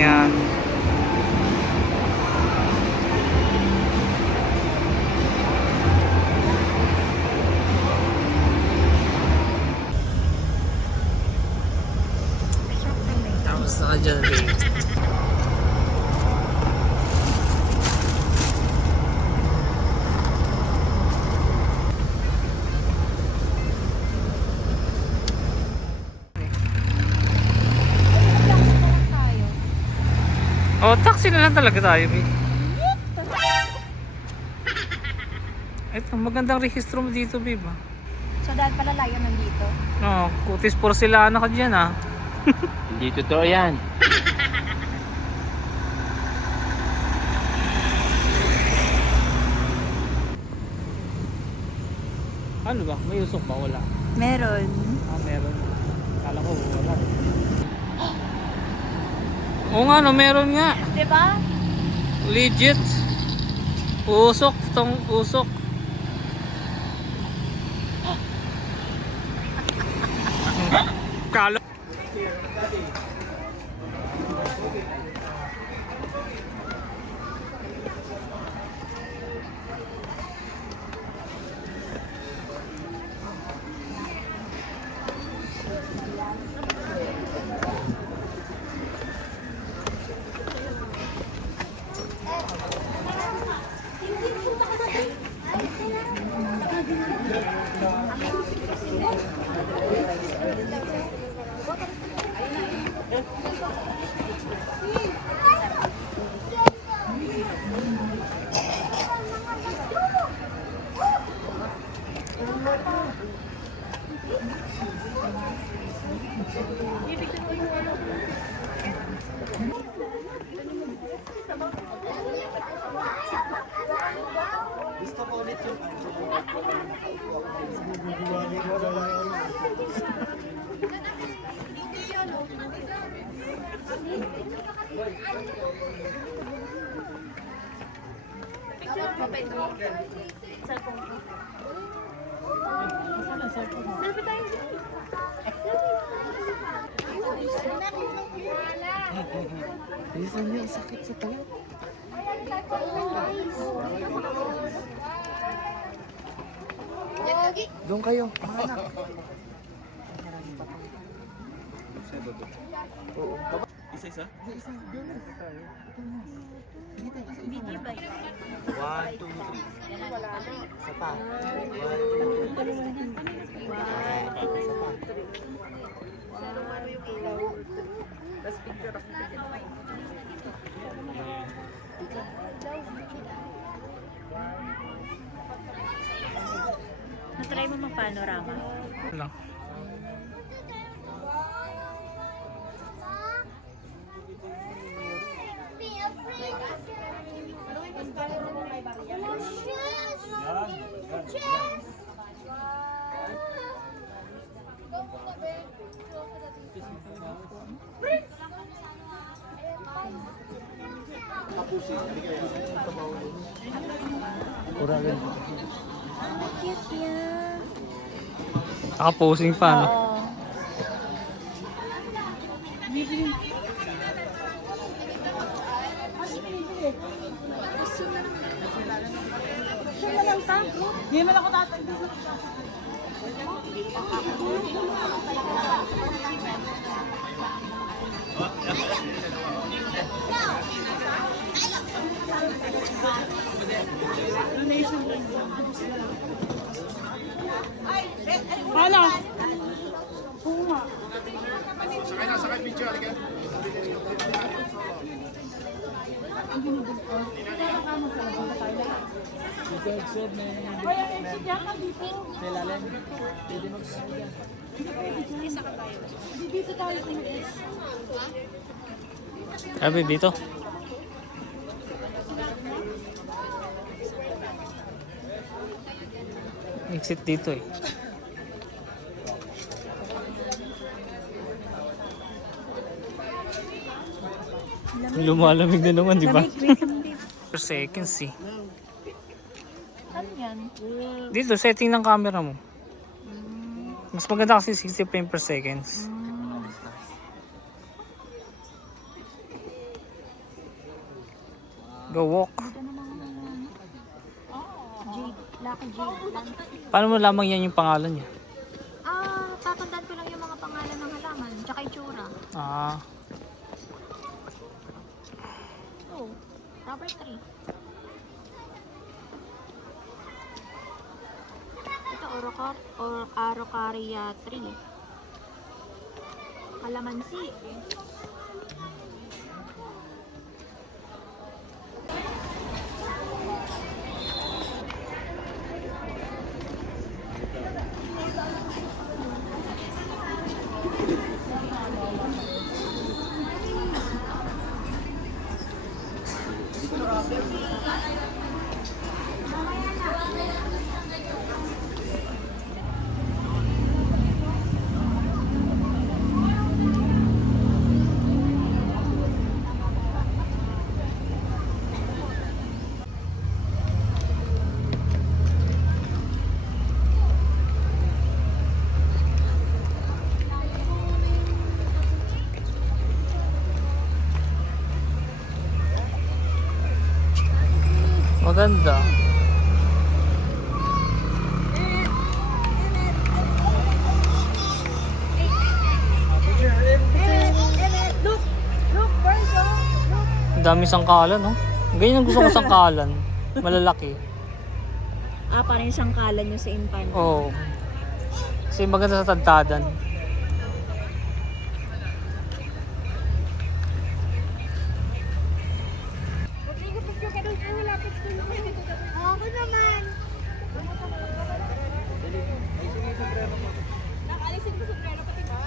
Yan. Tapos na ka dyan, babe. Oh, taxi na lang talaga tayo, babe. Ito, magandang rehistro mo dito, babe. So dahil pala layo nandito. Oh, kutis porcelana ka dyan, ah. Hindi totoo yan. Ano ba? May usok ba? Wala. Meron. Ah, meron. Kala ko wala. Oo nga, no, meron nga. Diba? Legit. Usok, tong usok. Kala. Gusto ko ulit yung Picture mo pa ito. Cellphone ko. Selfie tayo. Bilisan niyo, sakit sa tayo. Doon kayo. Oo. Isa-isa? Isa-isa. Video ba yun? 1, 2, 3. Isa pa. 1, 2, 3. Isa pa. Tapos picture of Natry mo mag-panorama. Wala. Uragan. Cute niya. Naka-posing pa, no? Oo. Hindi man ako tatagay. Hala. Puma. Sakay picture again. Exod na yun. Kaya exit yata dito. Kailalim. Pwede mag-suda. Isa ka tayo. Dito tayo tingis. Sabi dito. Exit dito eh. Lumalamig na naman, di ba? Per seconds eh. Ano yan? Dito, setting ng camera mo. Mas maganda kasi 60 frame per seconds. Go walk. Ito naman Jade. Lucky Jade lang. Paano mo lamang yan yung pangalan niya? Tatandaan ko lang yung mga pangalan ng halaman. Tsaka itsura. Ah, Oh, rubber tree. Ito, Araucaria tree. Kalamansi. maganda. Ang dami sangkalan, no? Ganyan ang gusto ko sangkalan. Malalaki. Parang yung sangkalan nyo sa impan. Oo. Kasi maganda sa tadtadan. Ako naman. Nakalisin ko sombrero pati ba?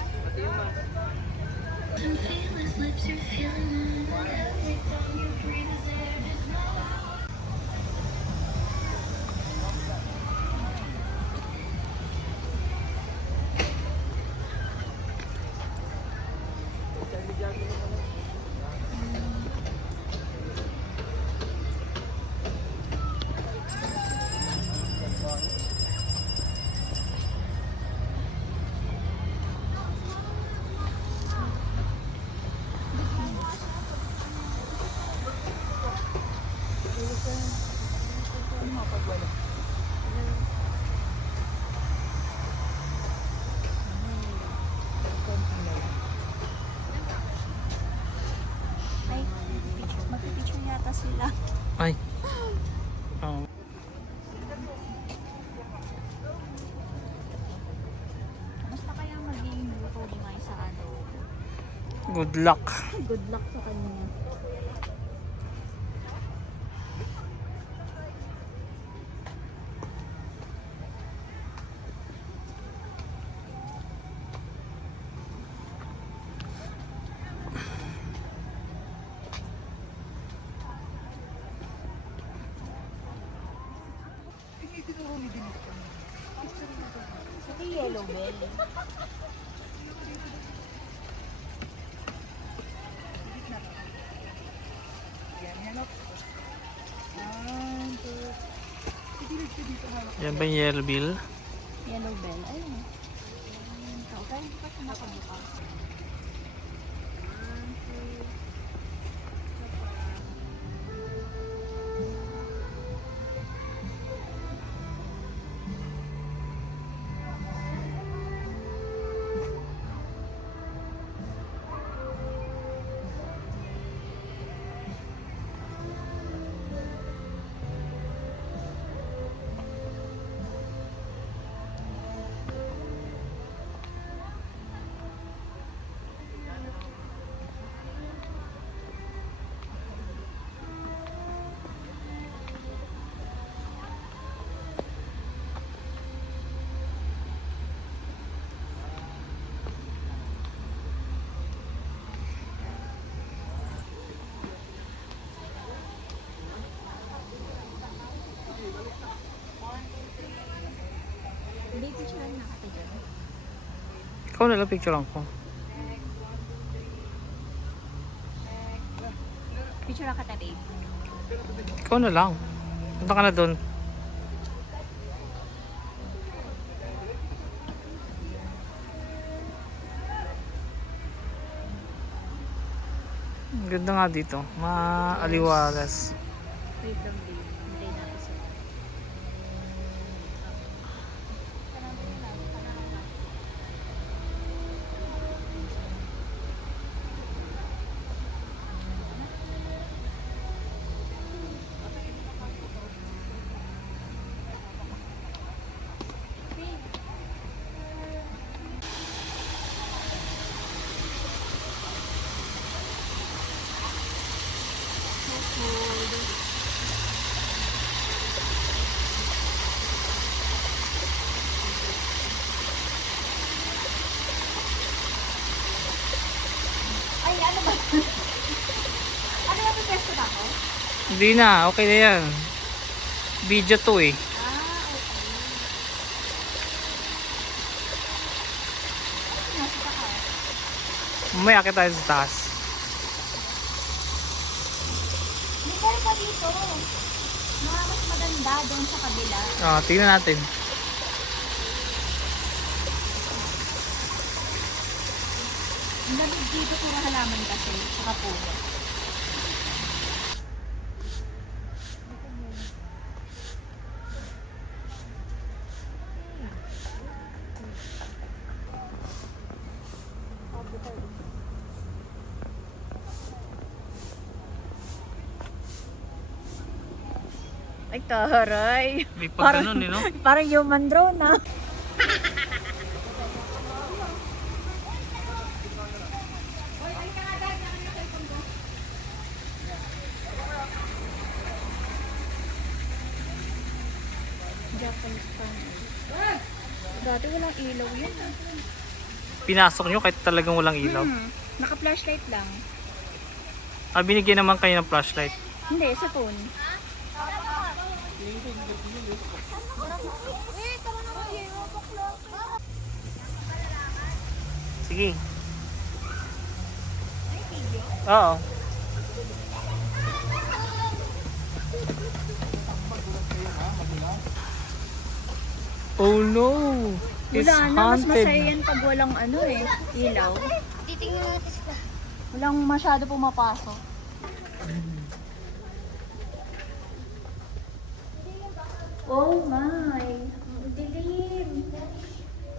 Ay, magpipicture yata sila. Ay. Oh. Basta kaya maging luto ni Mai sa ano. Good luck. Good luck sa kanya. Ito yellow bell. Yan ba yung yellow bill? Yellow bell. Ayun. Ito. Kaya hindi pa siya nakabuka. Hindi picture lang nakati dyan. Ikaw na lang picture lang ko. Picture lang kata babe. Ikaw na lang. Punta ka na doon. Ang ganda nga dito. Maaliwalas. Wait lang din. Hintay natin sila. Ay, ano ba? Ano yung request na ako? Hindi na, okay na yan. Video to eh. Ah, okay. Nasa ka. Mamaya akit tayo sa taas. May car pa dito. Mga mas maganda doon sa kabila. Tingnan natin. Ang lamig dito puro halaman kasi. Saka puno. Ay, taray. May pag ganun eh, no? Parang human drone na. Japanese fan. Dati walang ilaw yun. Pinasok nyo kahit talagang walang ilaw. Naka-flashlight lang. Binigyan naman kayo ng flashlight. Hindi, sa phone. Sige. Oo. Oh no! It's Wala na, mas masaya haunted. yan pag walang ano eh, ilaw. Titingnan natin sila. Walang masyado pumapasok. Oh my! Ang dilim!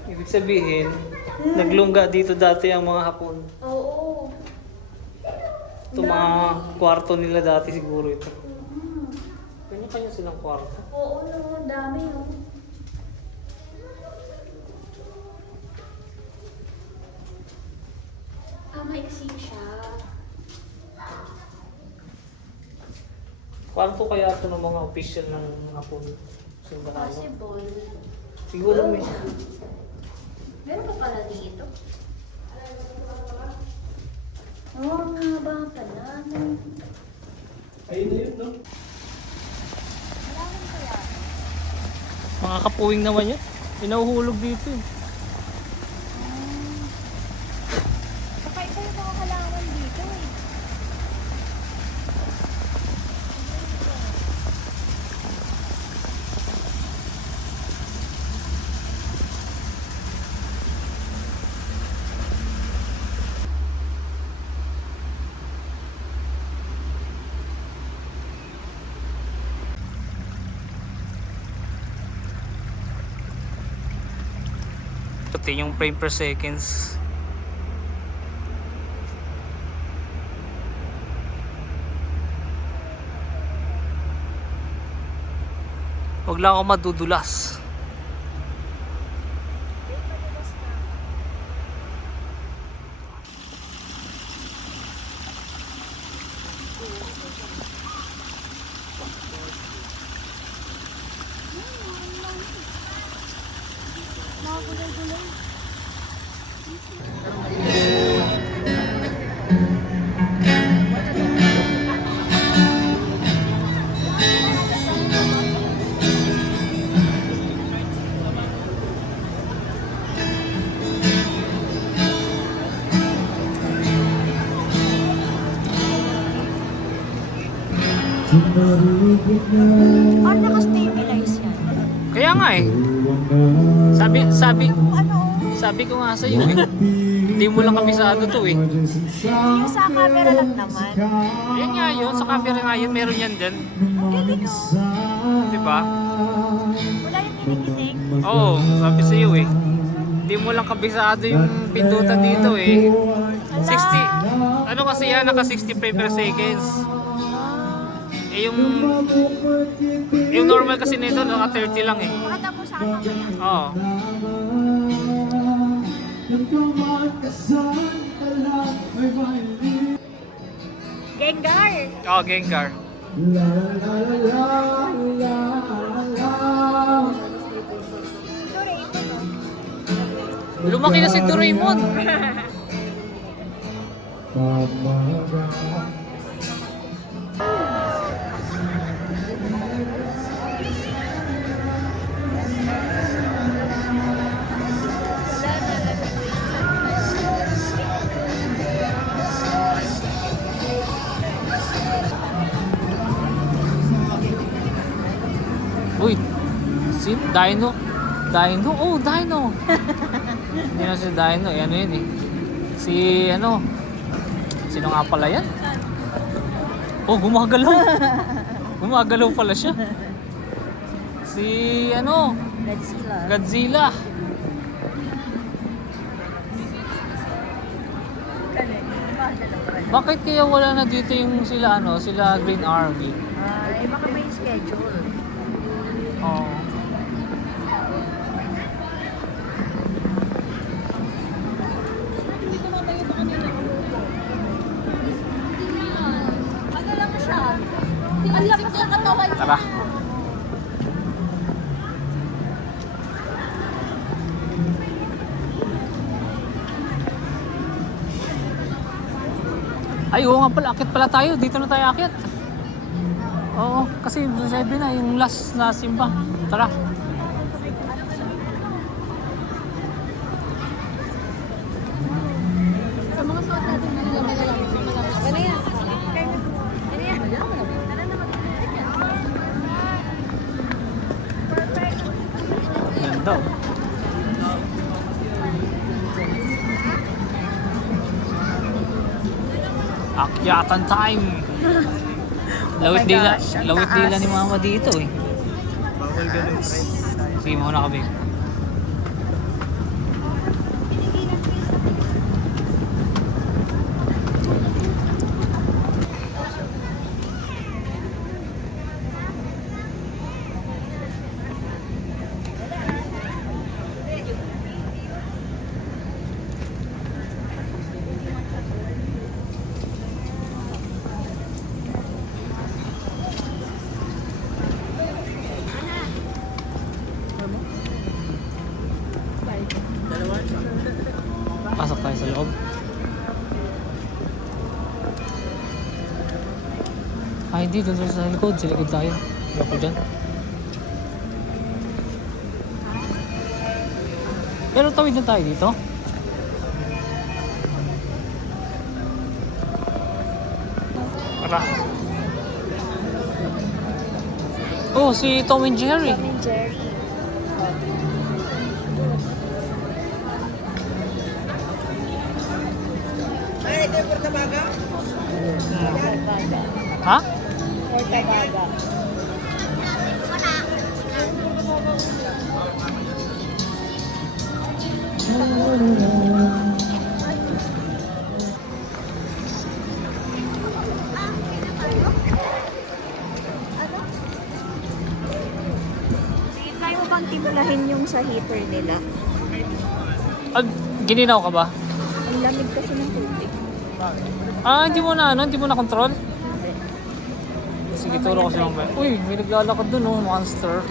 Ibig sabihin, naglungga dito dati ang mga Hapon. Oo. Ito mga kwarto nila dati siguro ito. Kanya-kanya silang kwarto. Oo, no, ang dami no. Maiksi siya. Kwarto kaya ito ng mga official ng Hapon. Sundalo. Possible. Siguro may... Meron pa pala dito. Oo, ang haba pala. Ayun na yun, no? Mga kapuwing naman yan. Inahuhulog dito eh. Saka ito yung mga halaman dito eh. Ito yung frame per seconds. Huwag lang ako madudulas. Ah, naka-stabilize yan. Kaya nga eh. Sabi Ano? ko nga sa iyo eh. Hindi mo lang kabisado to eh. Yung sa camera lang naman. Yan nga yun, sa camera nga yun, meron yan din. Pwede no. Diba? Wala yung kinikinig. Oo, sabi sa iyo eh. Hindi mo lang kabisado yung pindutan dito eh. 60, ano kasi yan, naka 60 frame per seconds. Eh yung normal kasi nito, naka 30 lang eh. Makatapos sa akin mamaya. Oo. Gengar! Oo, Gengar. Lumaki na si Doraemon. Uy, si Dino. Dino? Oh, Dino. Hindi na si Dino. Eh, ano yun eh. Si ano. Sino nga pala yan? Oh, gumagalaw. Gumagalaw pala siya. Si ano. Godzilla. Godzilla. Bakit kaya wala na dito yung sila ano, sila Green Army? Ay, baka may schedule. Oh. Ano lang siya? Ang lakas ng katawan. Tara. Ay, oo nga pala. Akit pala tayo. Dito na tayo akit. Oo, kasi 7 na yung last na simba. Tara. Sa mga suot natin, malalaman. Ano yan? Ano yan? Ano na Perfect. Ganda. Akyatan time. Lawit dila ni mama dito eh. Bawal ganun. Sige, muna kami. Pasok tayo sa loob. Ay, hindi. Doon sa likod. Sa likod tayo. Ako dyan. Pero tawid na tayo dito. Tara. Oh, si Tom and Jerry. Tom and Jerry. Ha? Portabaga. Try mo bang timplahin yung sa heater nila? Ah, gininaw ka ba? Ang lamig kasi ng tubig. Ah, hindi mo na control? Sige, turo ko siya mamaya. Uy, may naglalakad dun oh, monster.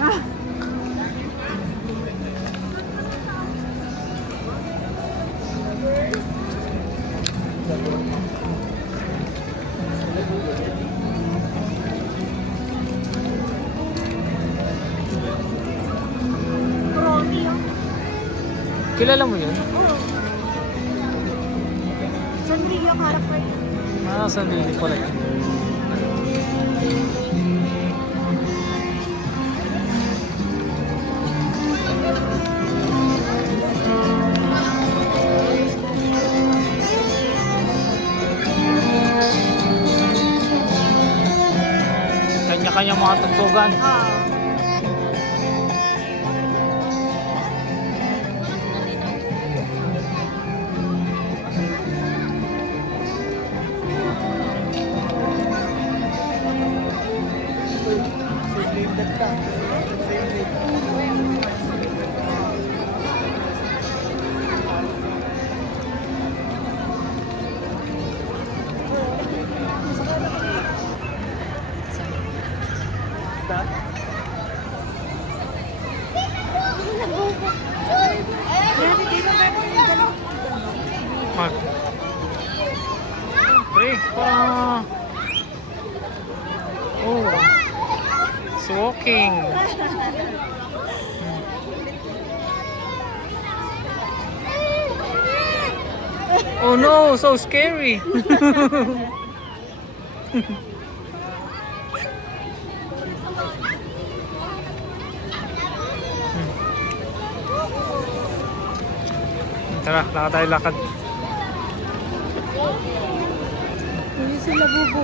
Romy, oh. Kilala mo yun? Oo. Sanrio character. Ah, sa nili pala yun. kanya-kanyang mga tugtugan. Mag. Pre, parang... Oh. It's walking. Oh no, so scary. Tara, lakad tayo, lakad. Hindi sila bubo.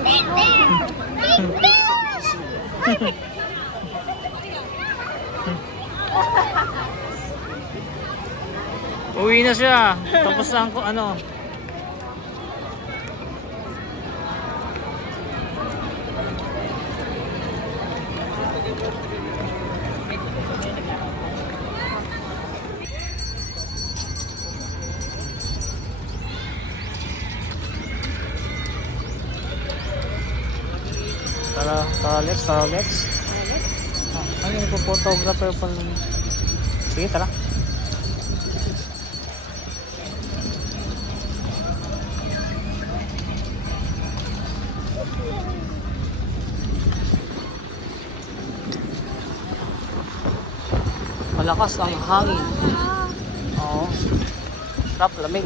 Uwi na siya. Tapos na ang ano. Tara, let's. Ano yung photographer pa? Sige, tara. Malakas ang hangin. Oo. Sarap, lamig.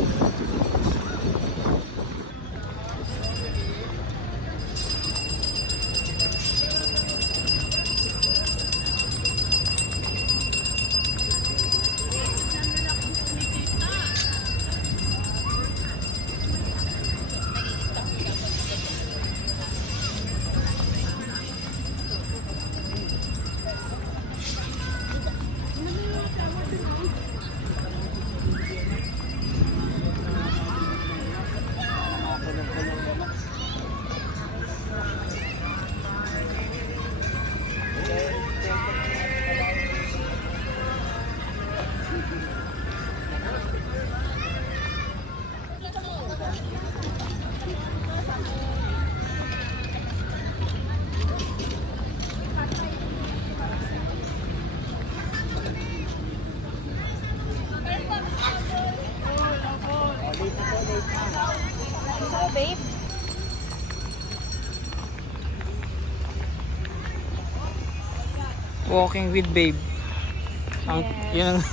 Babe. Walking with babe. Ang, yun ang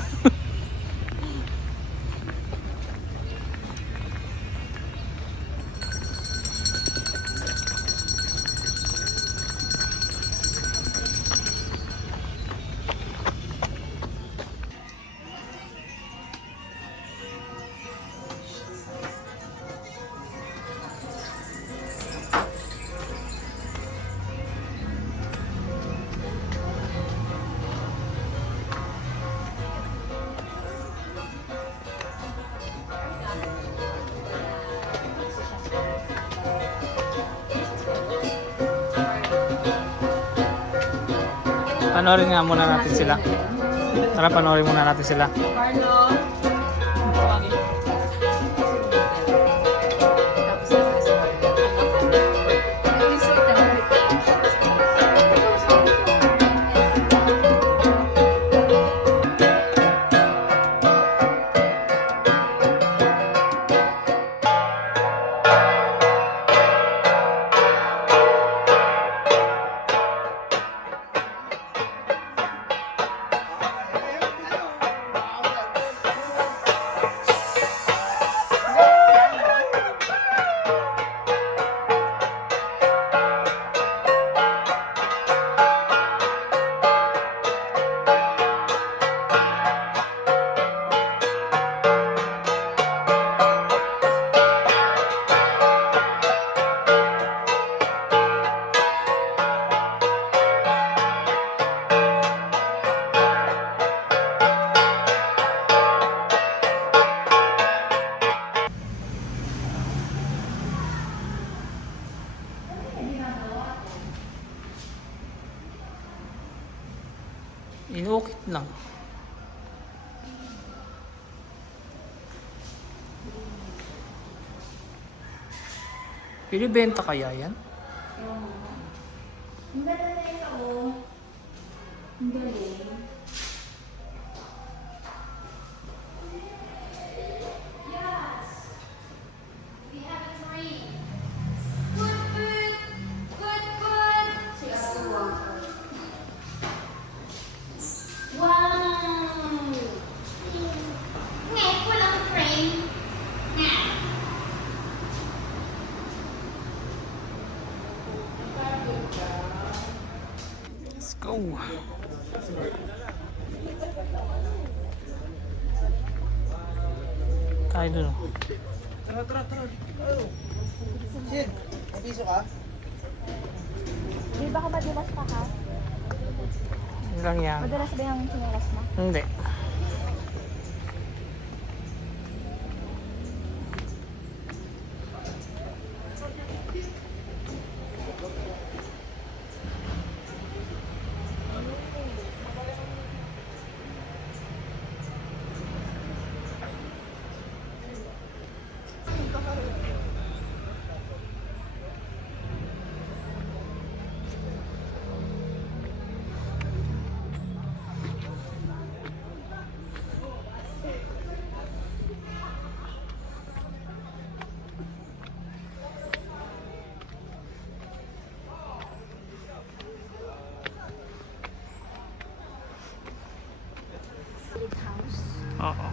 panoorin nga muna natin sila. Tara, panoorin muna natin sila. Inukit lang. Pinibenta kaya yan? Ang galing na ito, oh. Ang galing. Wow! Ngek, walang frame. Ngek. Let's go. Tayo dun. Di ba ka madalas pa ka? Yun lang yan. Madalas ba yung sinelas mo? Hindi. Oo.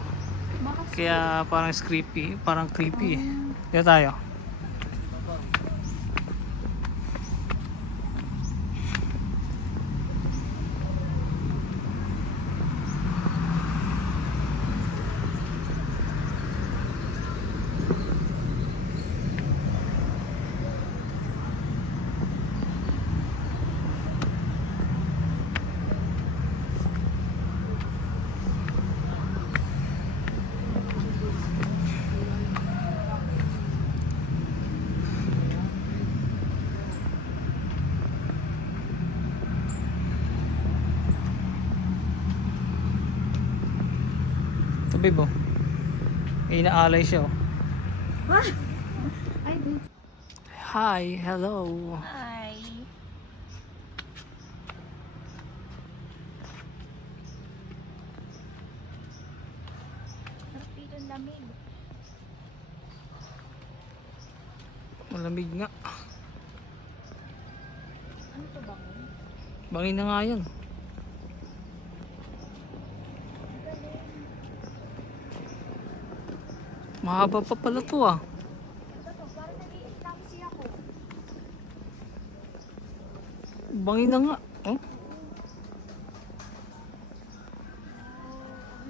Kaya parang creepy, parang creepy eh. Dito tayo. Tabi mo. May inaalay siya oh. Ay, babe. Hi, hello. Hi. Sarap dito ang lamig. Malamig nga. Ano to bang? Bangin na nga yan. Mahaba pa pala to ah. Ito to, parang nag-i-clumsy ako. Bangin na nga. Oh? Pag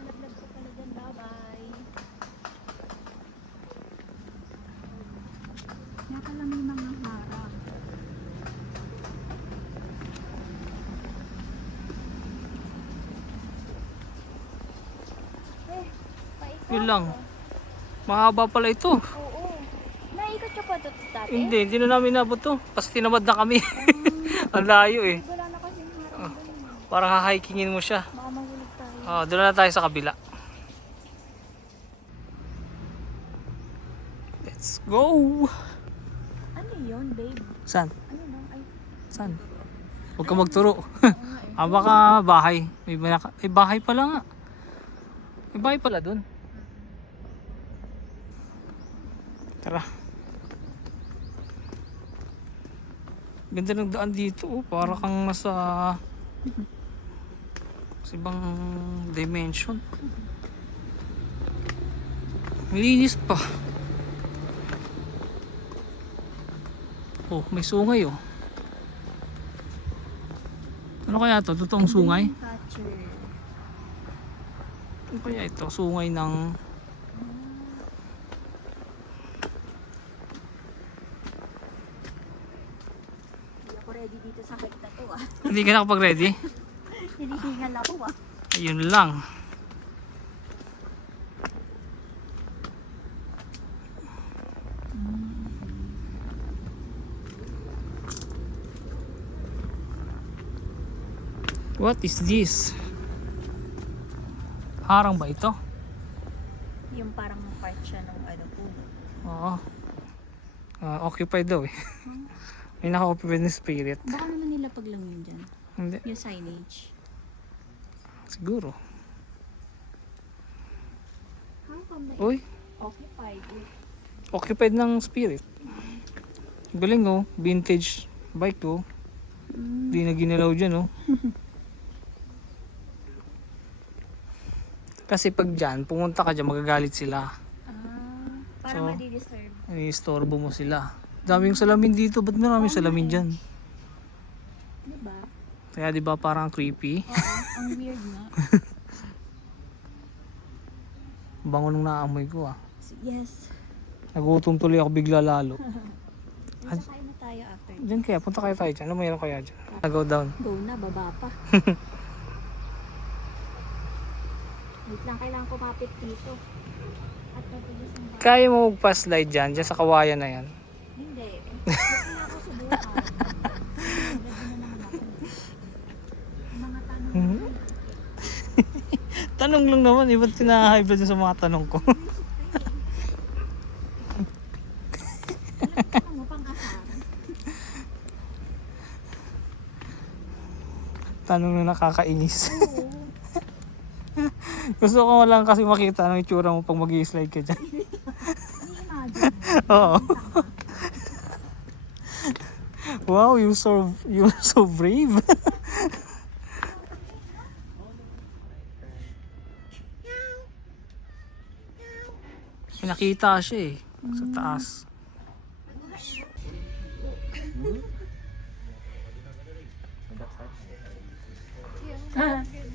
nalaglag ko pala dyan, bye-bye. Kaya pala may mga harap. Paikot. Yun lang. Mahaba pala ito. Oo. Naikot ka pa ito dati? Hindi na namin nabot to. Kasi tinamad na kami. Ang layo eh. Wala na kasing harap doon. Parang hahikingin mo siya. Baka mahulog tayo. Doon na tayo sa kabila. Let's go! Ano yun, babe? Saan? Ano no? Ay, Saan? Huwag ka magturo. Baka bahay. May bahay pala nga. May bahay pala doon. Tara. Ganda ng daan dito. Oh. Para kang nasa sa ibang dimension. Malinis pa. Oh, may sungay oh. Ano kaya to? Totoong sungay? catcher. Ano kaya ito? Sungay ng... Hindi ako ready dito sa height na to ah. Hindi ka nakapag-ready? Hinihingal ako ah. Ayun lang. What is this? Harang ba ito? Yung parang part siya ng ano po. Oo. Occupied daw eh. May naka-occupied na spirit. Baka naman nila paglang yun dyan. Hindi. Yung signage. Siguro. How come may Uy, occupied? occupied ng spirit. Galing oh. Vintage bike oh. Hindi na ginalaw dyan oh. Kasi pag dyan, pumunta ka dyan, magagalit sila. Parang So, madi-disturb. I-istorbo mo sila. Daming salamin dito. Ba't maraming salamin dyan? Diba? Kaya di ba parang creepy? Oo, ang weird nga. Bango nung naamoy ko ah. Yes. Nagutom tuloy ako bigla lalo. Sakain na tayo after. Diyan kaya, punta kaya tayo dyan. Ano mayroon kaya dyan? Go down. Go na, baba pa. Wait lang, kailangan kumapit dito. At mabilis ang baba. Kaya mo magpa-slide dyan, dyan sa kawayan na yan. Hindi. Hindi na ako subukan. Ready na naman ako. Mga tanong. Tanong lang naman, ba't pinahaibad sa mga tanong ko? Alam mo, pang-asar. Tanong na nakakainis. Oo. Gusto ko lang kasi makita ng itsura mo pag mag-i-slide ka dyan. Ini-imagine. Oo. Wow, you're so brave. Nakita siya eh, sa taas.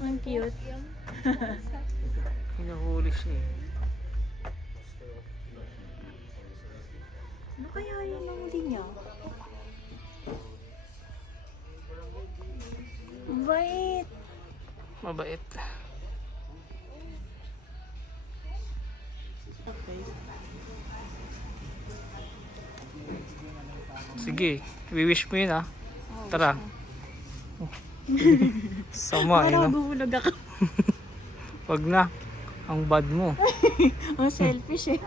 Ang cute. Hinahuli siya eh. Ano kaya yun ang huli niya? Bait. Mabait. Sige, i-wish mo yun ah. Tara. Sama yun. Parang No? bubulog ako. Wag na. Ang bad mo. Ang selfish eh.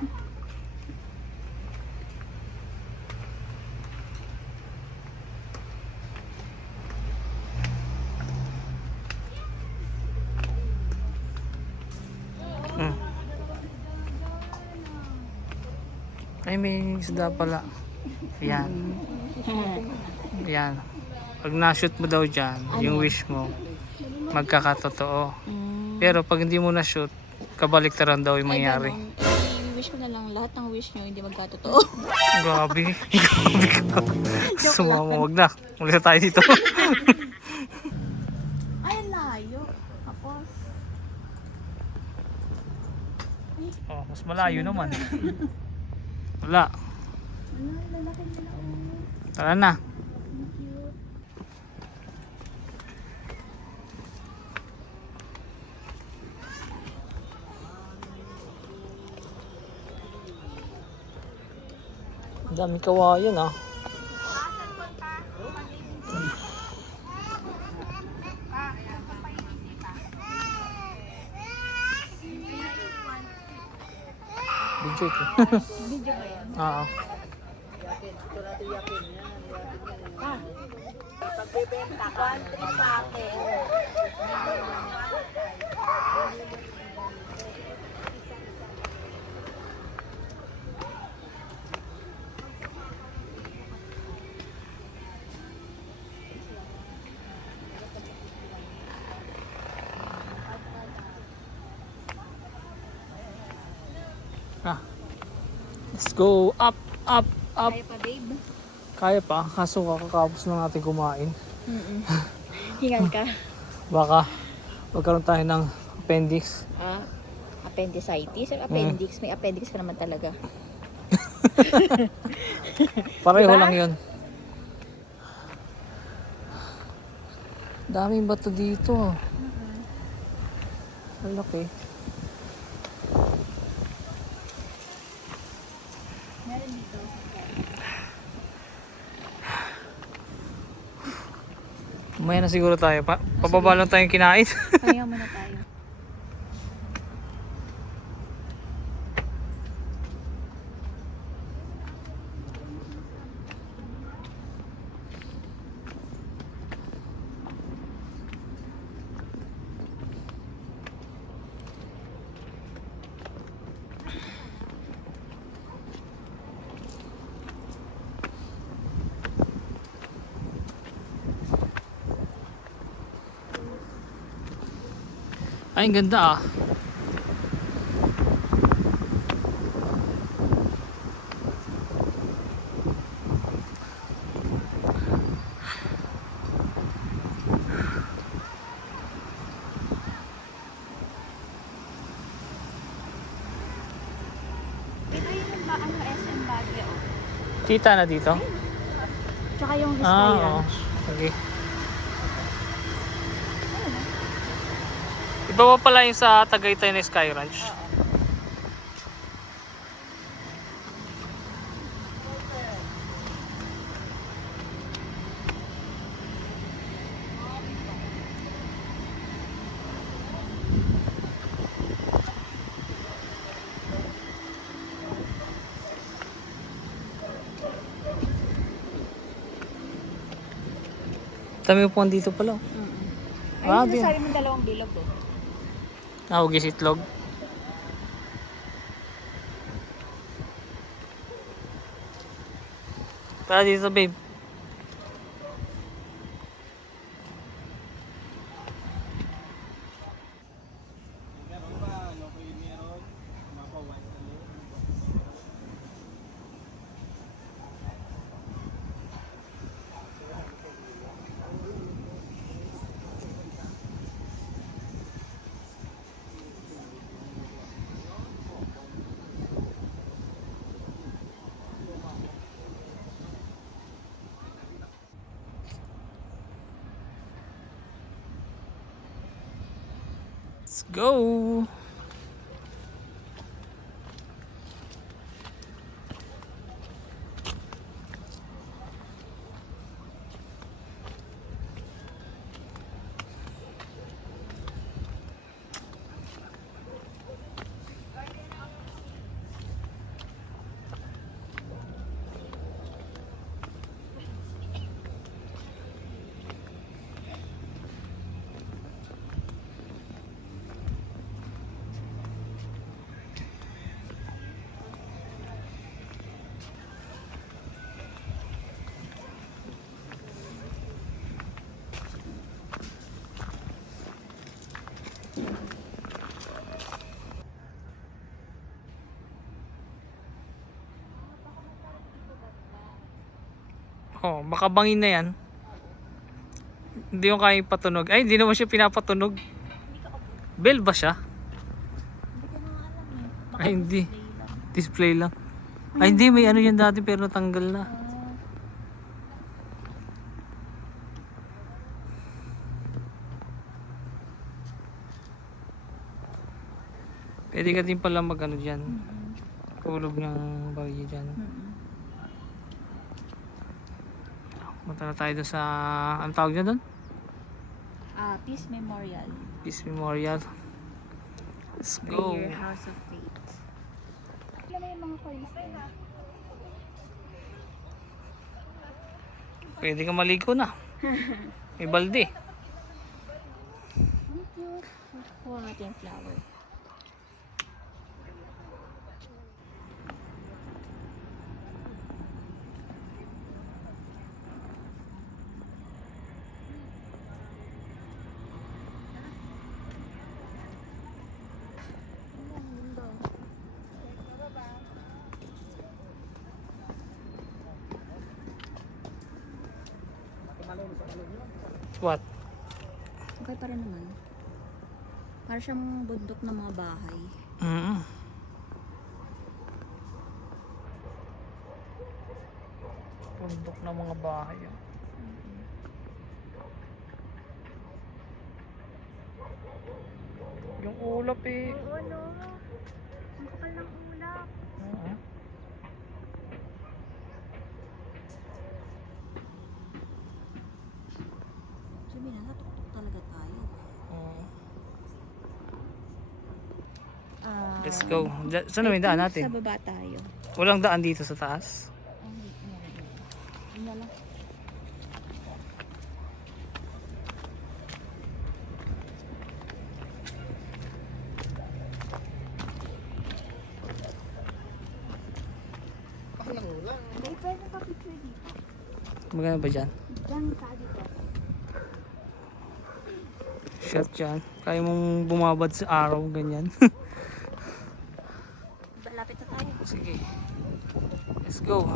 Ay, may isda pala. Ayan. Ayan. Pag na-shoot mo daw dyan, yung wish mo, magkakatotoo. Pero pag hindi mo na-shoot, kabaliktaran daw yung mangyari. I-wish ko na lang lahat ng wish nyo hindi magkatotoo. Grabe. Grabe ka. Sumama, wag na. Ulit na tayo dito. Ay, layo. Tapos, Oh, mas malayo naman. Wala. ano, lalaki nila. Tara na. Cute. Ang daming kawayan ah. Video ko. Video ba yan? Oo. Pagbebenta ka, sa akin. Ah. Let's go. Up, up, up. Kaya pa, babe? Kaya pa. Kaso kakapos na natin kumain. Hingal ka. Baka magkaroon tayo ng appendix. Appendicitis? Appendix? May appendix ka naman talaga. Pareho Diba? lang yun. Daming bato dito. Ang laki. Meron dito. Umaya na siguro tayo. Pababa lang tayong kinain. Kaya muna tayo. Ay, ang ganda ah. Ito yung ano, SM Baguio. Kita na dito? Tsaka yung Sky Oo. Ranch. Okay. Iba pa pala yung sa Tagaytay na Sky Ranch. Dami upuan dito pala. Ah, Ayun, di. sabi mo dalawang bilog eh. Hugis itlog. Para dito, babe. Let's go. Oh, baka bangin na yan. Hindi yung kaya patunog. Ay, hindi naman siya pinapatunog. Bell ba siya? Hindi ko na alam eh. Baka Ay, hindi. display lang. Display lang. Ay, hindi. May ano yan dati pero natanggal na. Pwede ka din pala mag ano dyan. Kulog ng bagay dyan. Punta na tayo doon sa... Ano tawag niya doon? Peace Memorial. Peace Memorial. Let's go. Prayer House of Faith. Alam mo yung mga coins na yun? Pwede ka maligo na. May balde. Ang cute. Kuha natin yung flower. What? Okay pa rin naman. Para siyang bundok ng mga bahay. Bundok ng mga bahay. Yung ulap eh. Oo, no. Ang kapal ng ulap. Sabi na, natuktok talaga tayo. Let's go. Saan naman yung daan natin? Sa baba tayo. Walang daan dito sa taas. Ano lang. Hindi, pwede ka picture dito. Maganda ba dyan? Diyan ka dito. akyat dyan. Kaya mong bumabad sa araw, ganyan. Lapit na tayo. Sige. Let's go.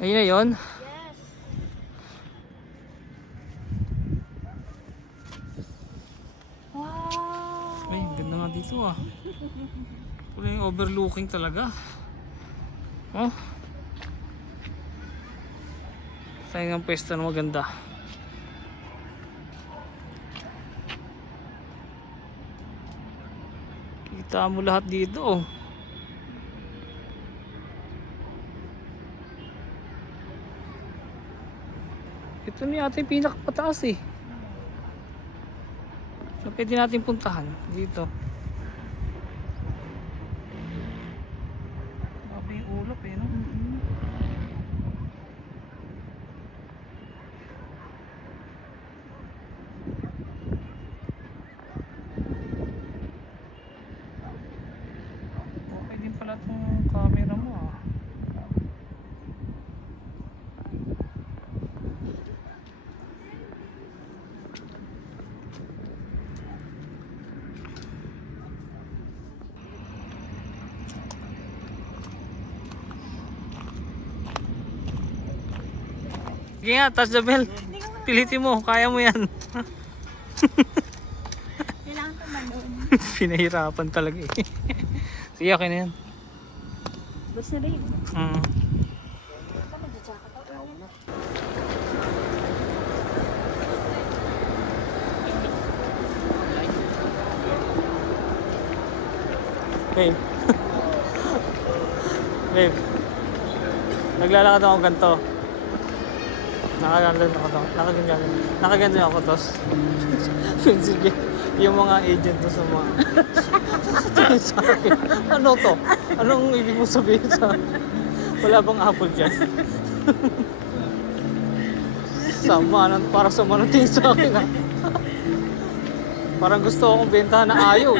Ayun na yun. Yes. Wow. Ay, ganda nga dito ah. Wala yung overlooking talaga. Oh. Sayang ang pwesto na maganda. Kita mo lahat dito oh. Ito na yata yung pinakapataas eh. So, pwede natin puntahan dito. Grabe yung ulap eh, no? Okay din pala itong camera mo ah. Sige nga, touch the bell. Pilitin mo, kaya mo yan. Kailangan tumalon. Pinahirapan talaga eh. Sige, okay na yan. Basta rin. Mm. Babe. Babe. Naglalakad ako ganito. Nakaganto ako tos. Sige. Yung mga agent to sa mga sa akin. Ano to? Anong ibig mo sabihin sa wala bang apple dyan? Parang sama ng tingin sa akin ha. Parang gusto akong bentahan na ayaw.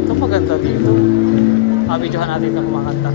Ito maganda dito. Videohan natin na kumakanta.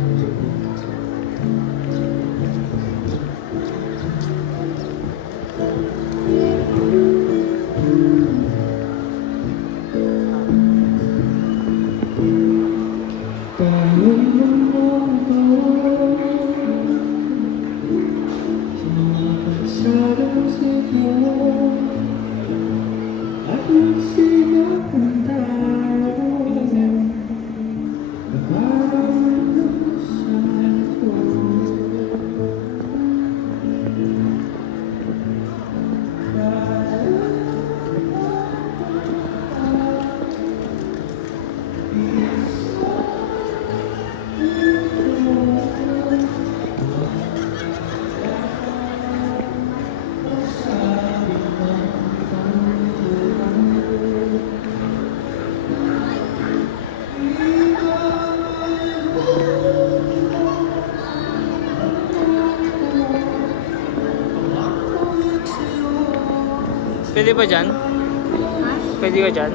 Pwede ba dyan? Pwede ka dyan?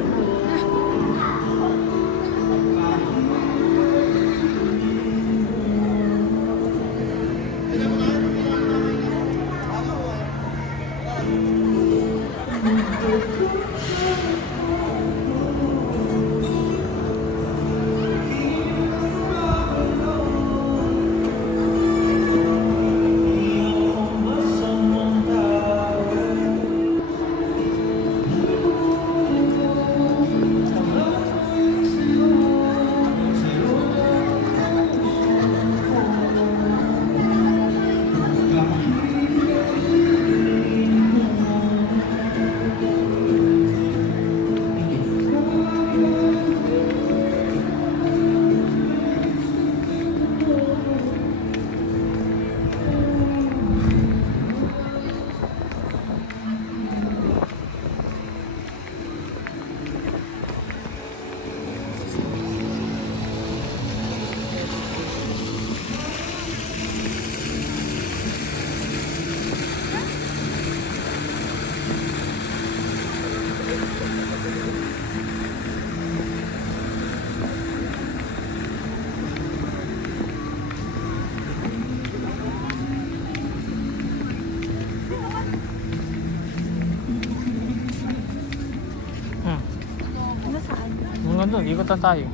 hanggang doon, ikot na tayo.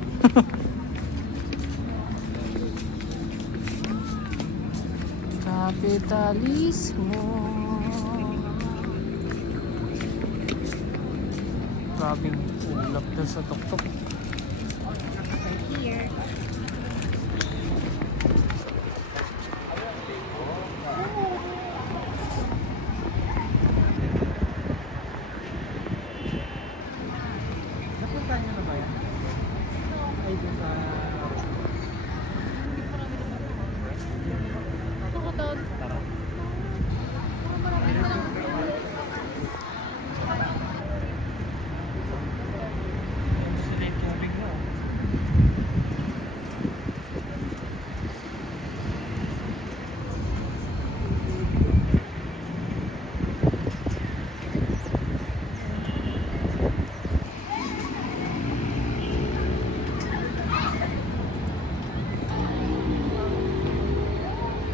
Kapitalismo. Grabing ulap doon sa tuktok. Here. Napunta niyo na ba yan? Ay, doon sa... Tara. Gusto na yung tubig mo.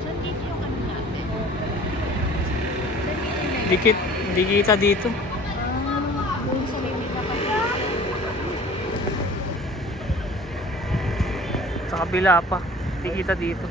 Saan dito yung ano natin? Dikit, di kita dito. Doon sa may pinaka- Sa kabila pa. Di kita dito.